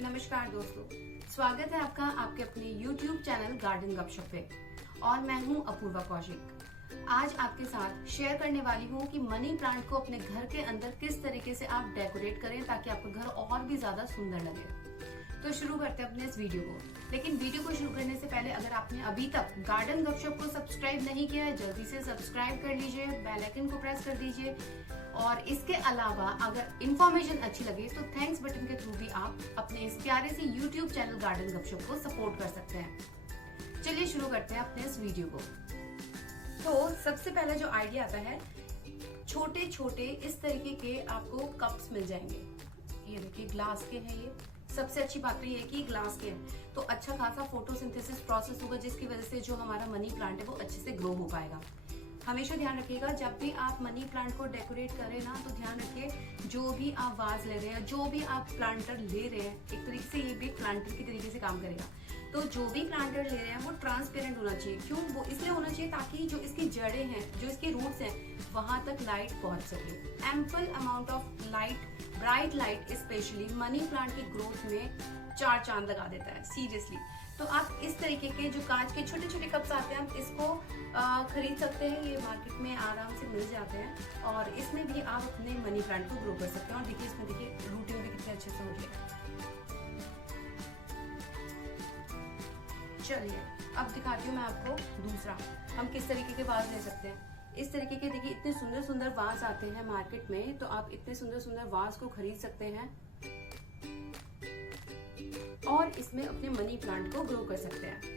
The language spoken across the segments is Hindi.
नमस्कार दोस्तों, स्वागत है आपका आपके अपने YouTube चैनल गार्डन गपशप पे। और मैं हूं अपूर्वा कौशिक। आज आपके साथ शेयर करने वाली हूं कि मनी प्लांट को अपने घर के अंदर किस तरीके से आप डेकोरेट करें ताकि आपका घर और भी ज्यादा सुंदर लगे। तो शुरू करते हैं अपने इस वीडियो को। लेकिन वीडियो को शुरू करने से पहले अगर आपने अभी तक गार्डन गपशप को सब्सक्राइब नहीं किया है, जल्दी से सब्सक्राइब कर लीजिए, बेल आइकन को प्रेस कर दीजिए। और इसके अलावा अगर इन्फॉर्मेशन अच्छी लगे तो थैंक्स बटन के थ्रू भी आप अपने इस प्यारे से यूट्यूब चैनल गार्डन गपशप को सपोर्ट कर सकते हैं। चलिए शुरू करते हैं अपने इस वीडियो को। तो सबसे पहले जो आइडिया आता है, छोटे छोटे इस तरीके के आपको कप्स मिल जाएंगे। ये देखिए ग्लास के हैं। ये सबसे अच्छी बात तो ये है कि ग्लास के हैं, तो अच्छा खासा फोटोसिंथेसिस प्रोसेस होगा जिसकी वजह से जो हमारा मनी प्लांट है वो अच्छे से ग्रो हो पाएगा। हमेशा ध्यान रखिएगा जब भी आप मनी प्लांट को डेकोरेट करें ना, तो ध्यान रखिए जो भी आप वाज ले रहे हैं, जो भी आप प्लांटर ले रहे हैं, एक तरीके से ये भी प्लांटर की तरीके से काम करेगा। तो जो भी प्लांटर ले रहे हैं वो ट्रांसपेरेंट होना चाहिए। क्यों? वो इसलिए होना चाहिए ताकि जो इसकी जड़ें हैं, जो इसके रूट्स हैं, वहां तक लाइट पहुंच सके। Ample amount of light, bright light specially money plant की ग्रोथ में चार चांद लगा देता है, सीरियसली। तो आप इस तरीके के जो कांच के छोटे छोटे कप्स आते हैं, आप इसको खरीद सकते हैं। ये मार्केट में आराम से मिल जाते हैं और इसमें भी आप अपने मनी प्लांट को ग्रो कर सकते हैं। और देखिए इसमें देखिए रूटिंग भी कितने अच्छे से हो रही है। चलिए अब दिखाती हूँ मैं आपको दूसरा हम किस तरीके के वाज ले सकते हैं। इस तरीके के देखिए इतने सुंदर सुंदर वाज आते हैं मार्केट में, तो आप इतने सुंदर सुंदर वाज को खरीद सकते हैं और इसमें अपने मनी प्लांट को ग्रो कर सकते हैं।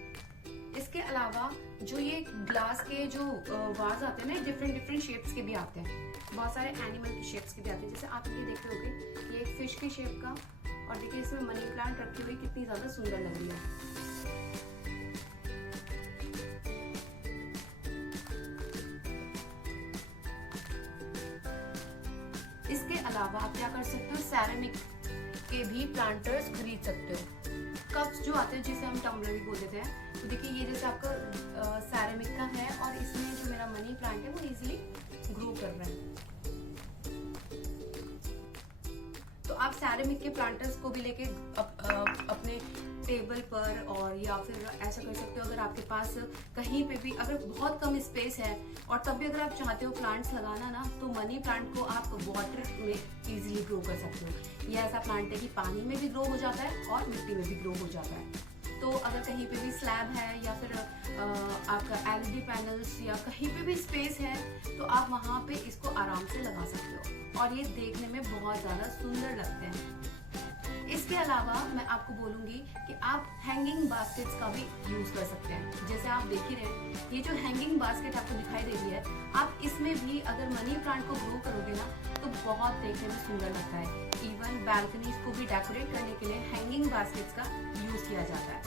इसके अलावा जो ये ग्लास के जो वाज आते हैं ना, डिफरेंट डिफरेंट शेप्स के भी आते हैं। बहुत सारे एनिमल की शेप्स के भी आते हैं। जैसे आप ये देखते होंगे, ये एक फिश की शेप का, और देखिए इसमें मनी प्लांट रखी हुई कितनी ज्यादा सुंदर लग रही है। इसके अलावा आप क्या कर सकते हो, सैरामिक के भी प्लांटर्स खरीद सकते हो। कप्स जो आते हैं जिसे हम टम्बलर भी बोल देते हैं, तो देखिए ये जैसे आपका सैरामिक का है और इसमें जो मेरा मनी प्लांट है वो इजीली ग्रो कर रहा है। तो आप सैरामिक के प्लांटर्स को भी लेके अपने टेबल पर, और या फिर ऐसा कर सकते हो अगर आपके पास कहीं पे भी अगर बहुत कम स्पेस है और तब भी अगर आप चाहते हो प्लांट्स लगाना ना, तो मनी प्लांट को आप वाटर में इजीली ग्रो कर सकते हो। ये ऐसा प्लांट है कि पानी में भी ग्रो हो जाता है और मिट्टी में भी ग्रो हो जाता है। तो अगर कहीं पे भी स्लैब है या फिर आपका एलईडी पैनल्स या कहीं पे भी स्पेस है, तो आप वहां पे इसको आराम से लगा सकते हो और ये देखने में बहुत ज्यादा सुंदर लगते हैं। इसके अलावा मैं आपको बोलूंगी कि आप हैंगिंग बास्केट्स का भी यूज कर सकते हैं। जैसे आप देख ही रहे, ये जो हैंगिंग बास्केट आपको दिखाई दे रही है, आप इसमें भी अगर मनी प्लांट को ग्रो करोगे ना, तो बहुत देखने में सुंदर लगता है। इवन बैल्कनीज को भी डेकोरेट करने के लिए हैंगिंग बास्केट्स का यूज किया जाता है।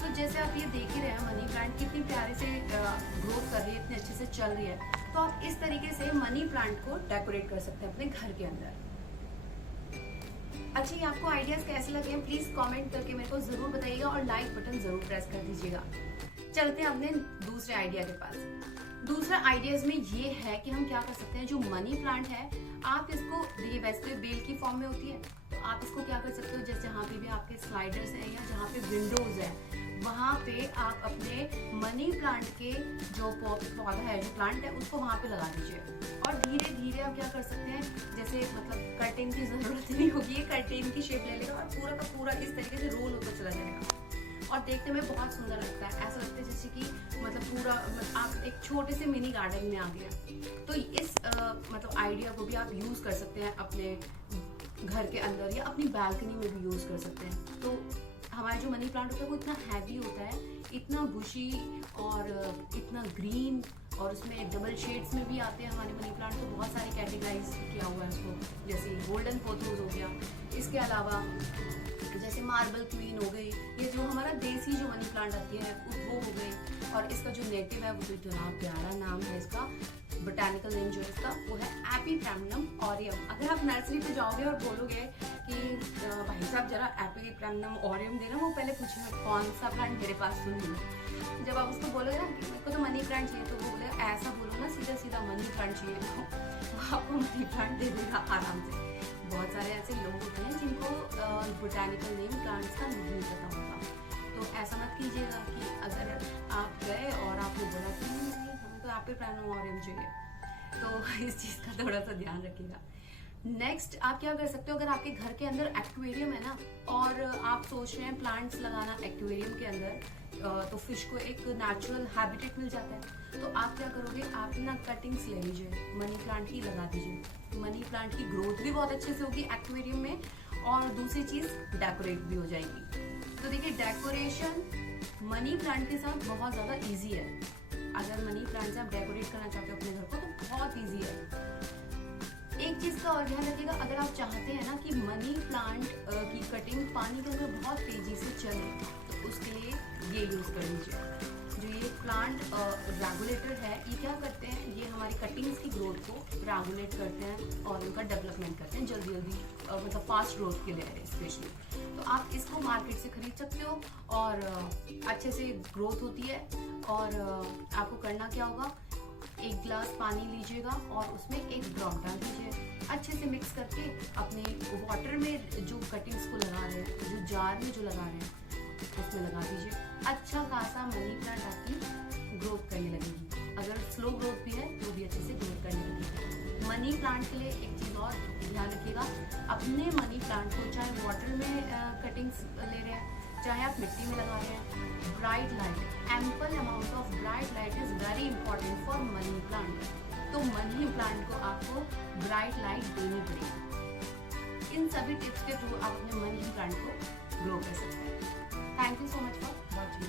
तो जैसे आप ये देख ही रहे हैं, मनी प्लांट कितनी प्यारे से ग्रोथ कर रही है, इतने अच्छे से चल रही है। तो आप इस तरीके से मनी प्लांट को डेकोरेट कर सकते हैं अपने घर के अंदर। अच्छा, ये आपको आइडियाज कैसे लगे हैं प्लीज कमेंट करके मेरे को जरूर बताइएगा और लाइक बटन जरूर प्रेस कर दीजिएगा। चलते हैं अपने दूसरे आइडिया के पास। दूसरा आइडियाज में ये है कि हम क्या कर सकते हैं, जो मनी प्लांट है आप इसको, ये वैसे बेल की फॉर्म में होती है, तो आप इसको क्या कर सकते हो, जैसे जहाँ पे भी आपके स्लाइडर्स हैं या जहाँ पे विंडोज है, वहां पे आप अपने मनी प्लांट के जो पौधा है, जो प्लांट है, उसको वहां पे लगा दीजिए। और धीरे धीरे आप क्या कर सकते हैं, जैसे मतलब कर्टेन की जरूरत नहीं होगी, ये कर्टेन की शेप ले लेगा और पूरा का पूरा इस तरीके से रोल होकर चला जाएगा और देखने में बहुत सुंदर लगता है। ऐसा लगता है जैसे कि मतलब पूरा आप एक छोटे से मिनी गार्डन में आ गया। तो इस मतलब आइडिया को भी आप यूज कर सकते हैं अपने घर के अंदर या अपनी बालकनी में भी यूज कर सकते हैं। तो हमारा जो मनी प्लांट होता है वो इतना हैवी होता है, इतना बुशी और इतना ग्रीन, और उसमें डबल शेड्स में भी आते हैं हमारे मनी प्लांट। तो बहुत सारी कैटेगराइज किया हुआ है उसको, जैसे गोल्डन पोथोस हो गया, इसके अलावा जैसे मार्बल क्वीन हो गई, ये जो हमारा देसी जो मनी प्लांट आती है वो हो गई। और इसका जो नेटिव है वो तो इतना प्यारा नाम है इसका, बोटैनिकल नेम जो इसका वो है एपीप्लैमनम ऑरियम। अगर आप नर्सरी पे जाओगे और बोलोगे कि भाई साहब जरा एपीप्लैमनम ऑरियम देना, वो पहले पूछेगा कौन सा प्लांट मेरे पास सुन। जब आप उसको बोलोगे ना कि मेरे को तो मनी प्लांट चाहिए, तो वो बोलेगा ऐसा बोलो ना सीधा सीधा मनी प्लांट चाहिए, वो आपको मनी प्लांट दे देगा आराम से। बहुत सारे ऐसे लोग होते हैं जिनको बोटानिकल नेम प्लांट्स का नहीं पता होगा। तो ऐसा मत कीजिएगा कि अगर आप गए और आपने बोला कि नहीं हमें तो एप्पल प्लानोरियम चाहिए, तो इस चीज़ का थोड़ा सा ध्यान रखिएगा। नेक्स्ट आप क्या कर सकते हो, अगर आपके घर के अंदर एक्वेरियम है ना और आप सोच रहे हैं प्लांट्स लगाना एक्वेरियम के अंदर, तो फिश को एक नेचुरल हैबिटेट मिल जाता है। तो आप क्या करोगे, आप ना कटिंग्स ले लीजिए, मनी प्लांट की लगा दीजिए। मनी प्लांट की ग्रोथ भी बहुत अच्छे से होगी एक्वेरियम में, और दूसरी चीज़ डेकोरेट भी हो जाएगी। तो देखिए डेकोरेशन मनी प्लांट के साथ बहुत ज़्यादा ईजी है। अगर मनी प्लांट से आप डेकोरेट करना चाहते हो अपने घर को तो बहुत ईजी है। एक चीज का और ध्यान रखिएगा, अगर आप चाहते हैं ना कि मनी प्लांट की कटिंग पानी के अंदर बहुत तेजी से चले, तो उसके लिए ये यूज कर लीजिए। जो ये प्लांट रेगुलेटर है, ये क्या करते हैं, ये हमारी कटिंग्स की ग्रोथ को रेगुलेट करते हैं और उनका डेवलपमेंट करते हैं जल्दी जल्दी, मतलब फास्ट ग्रोथ के लिए स्पेशली। तो आप इसको मार्केट से खरीद सकते हो और अच्छे से ग्रोथ होती है। और आपको करना क्या होगा, एक ग्लास पानी लीजिएगा और उसमें एक ड्रॉप डाल दीजिए, अच्छे से मिक्स करके अपने वाटर में जो कटिंग्स को लगा रहे हैं, जो जार में जो लगा रहे हैं उसमें लगा दीजिए। अच्छा खासा मनी प्लांट आपकी ग्रोथ करने लगेगी। अगर स्लो ग्रोथ भी है तो भी अच्छे से ग्रोथ करने लगेगी। मनी प्लांट के लिए एक चीज़ और ध्यान रखिएगा, अपने मनी प्लांट को चाहे वाटर में कटिंग्स ले रहे हैं, चाहे आप मिट्टी में लगा रहे हैं, bright light, ample amount of bright light is very important for money plant. तो मनी प्लांट को आपको ब्राइट लाइट देनी पड़ेगी। इन सभी टिप्स के थ्रू आप अपने मनी प्लांट को ग्रो कर सकते हैं। Thank you so much for watching.